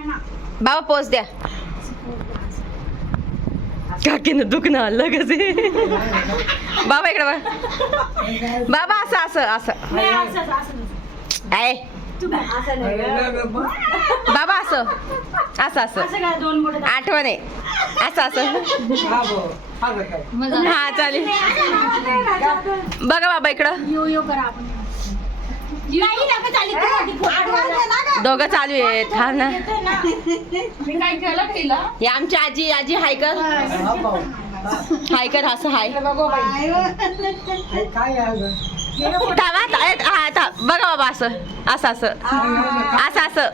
बाबा पोच द्या. काकीनं दुखणं आलं लगेच. बाबा इकडे बघ. बाबा असं असं असं आहे. बाबा असं असं असं आठवण आहे. असं असं हा चालेल. बघा बाबा इकडं दोघं चालू आहेत. हा ना हे आमची आजी. आजी हाय कर. हाय कर असं हाय. बघा बाबा असं असं असं असं असं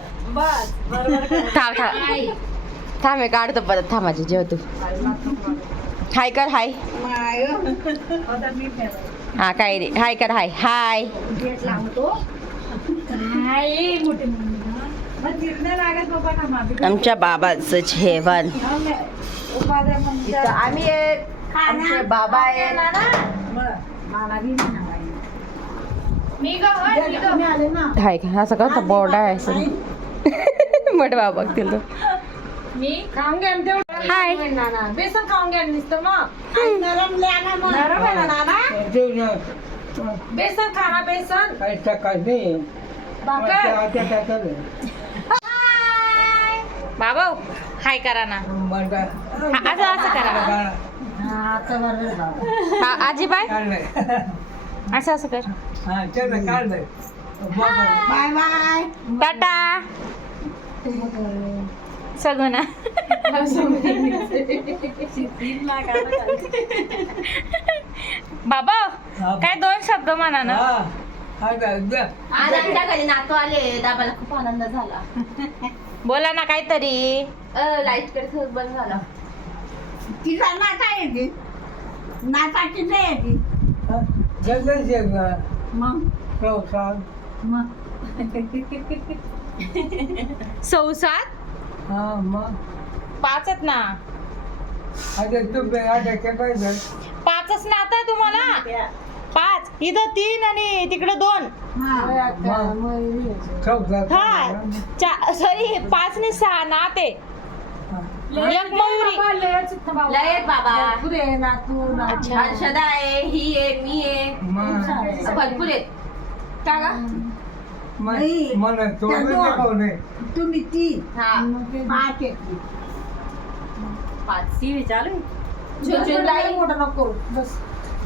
थांब थांब थांब हे काढतो परत. थांब माझी जेव तू. हाय कर. हाय हा काय रे. हाय कर. हाय हाय. आमच्या बाबाचं जेवण आम्ही आहेत. आमचे बाबा आहेत. हाय का असं का बोर्ड आहे असं. मट बाबा बघतील तो. मी खाऊन घ्या तेवढं. हाय बेसन खाऊन घ्या नुसतं मग. नरम आहे ना नाना. बेसन खा ना. बेसन बाबा हाय करा ना. असं असं करा. आजी बाय असं असं कर. Bye bye. टाटा सगुना. बाबा काय दोन शब्द म्हणा ना. आज आमच्या घरी नातू आले. दाबाला खूप आनंद झाला. बोला ना काहीतरी. लाईट कडे बंद झाला. तिला नाचा येते. नाचाची नाही येते. मग संसार 5 आहेत ना. 5च ना आता तुम्हाला. 5 इथं 3 आणि तिकडे 2. हा सॉरी 5 आणि 6 ना ते. एक मयुरी. लयत बाबा. हर्षदा आहे. ही आहे. मी आहे. भरपूर आहेत का ग. तुम्ही ती हा 5 सी विचारू. चुनचुनताई मोठं नको बस.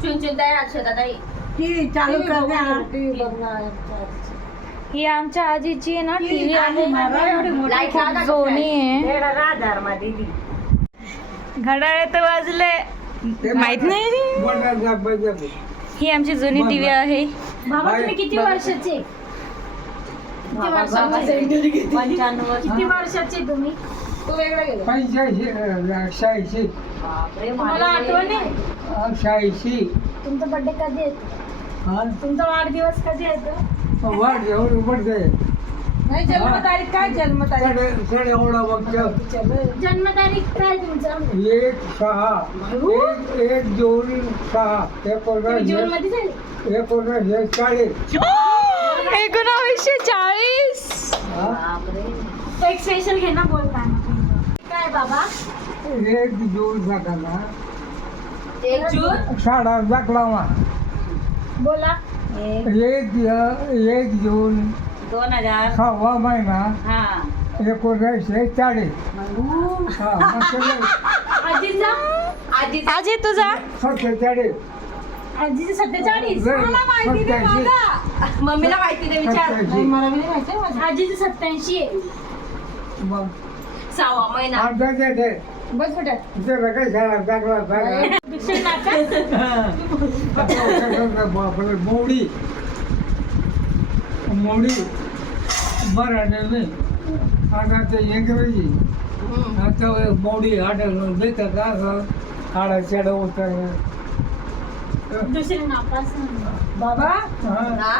चुनचुनताई हर्षदाताई टीव्ही चालू कर द्या. ही आमच्या आजीची आहे ना टीव्ही आहे. लाईट खूप जुनी आहे. घड्याळ तर वाजले माहित नाही. ही आमची जुनी टीव्ही आहे. बाबा तुम्ही किती वर्षाचे. किती वर्षाचे तुम्ही. तू वेगळं गेलं. 86 मला आठवण आहे. 86 तुमचा बर्थडे कधी येतो. तुमचा वाढदिवस कधी येतो. वाट नाही जन्मतारीख काय. जन्मतारीख जन्मतारीख जन्मतारीख काय तुमचं. 1 जून 6 जून मध्ये झाली. 1940. एक स्पेशल घे ना बोलताना. काय बाबा 1 जून जाताना 1 जून शाळा दाखला. बोला. 1 जून 2000 6वा महिना हा 1940. आजीचा आजी तुझा 47. आजीचं 47. मला माहिती नाही मला. मम्मीला माहिती नाही विचार. नाही मला नाही माहिती. आजीचं 87 आहे. 6वा महिना. बस बेटा. काय शाळा दाखला दुसरे नाटक. मोडी मराठी नाही. आता ते इंग्रजी. आता मोडी देतात हाडा चेडा उतर. दुसरे नापास. बाबा हा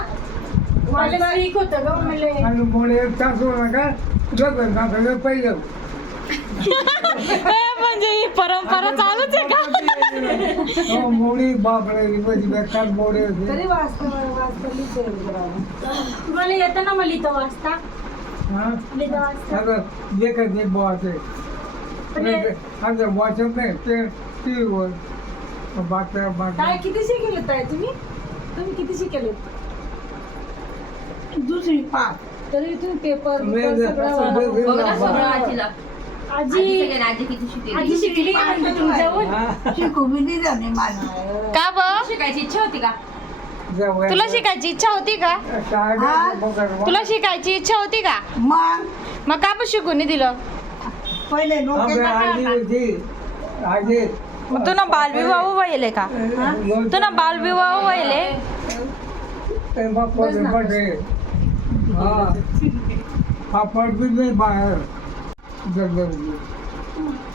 मला वीक होतं ग मला. आणि मोडी तासू नका दोघं पहिलं. म्हणजे ही परंपरा चालूच आहे का. मोडी बापरे बेकार मोडी होते. तरी वाचता लिहितो. मला येतं ना मला इथं वाचता. हाँ लिहिता वाचता अगर देखत नाही बुवाचे पण हे आता वाचत नाही ते टी वर बातम्या काय किती शिकेलेत ताई तुम्ही किती शिकेलेत दुसरी पाच तरी तुम्ही पेपर मी सगळं बघ ना सगळं आजीला आजी आजी सगळ्यांना आजी किती शिकली आजी शिकली का म्हणते तुमच्याहून शिकू बी दिलं नाही मला का ब शिकायची इच्छा होती का तुला शिकायची इच्छा होती का तुला शिकायची इच्छा होती का मग मग का पण शिकून नाही दिलं पहिले आजी होती आजी मग तू ना बालविवाह व्हायले का तू ना बालविवाह व्हायले पापड बी नाही बाहेर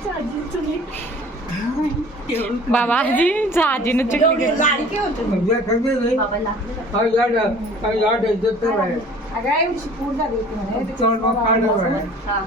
आजी चुली बाबा आजीनं चुकली लाडके होते कधी नाही बाबा लागले याड येतो अगं एवढी पूर्ण झाली होती म्हणे काढ हा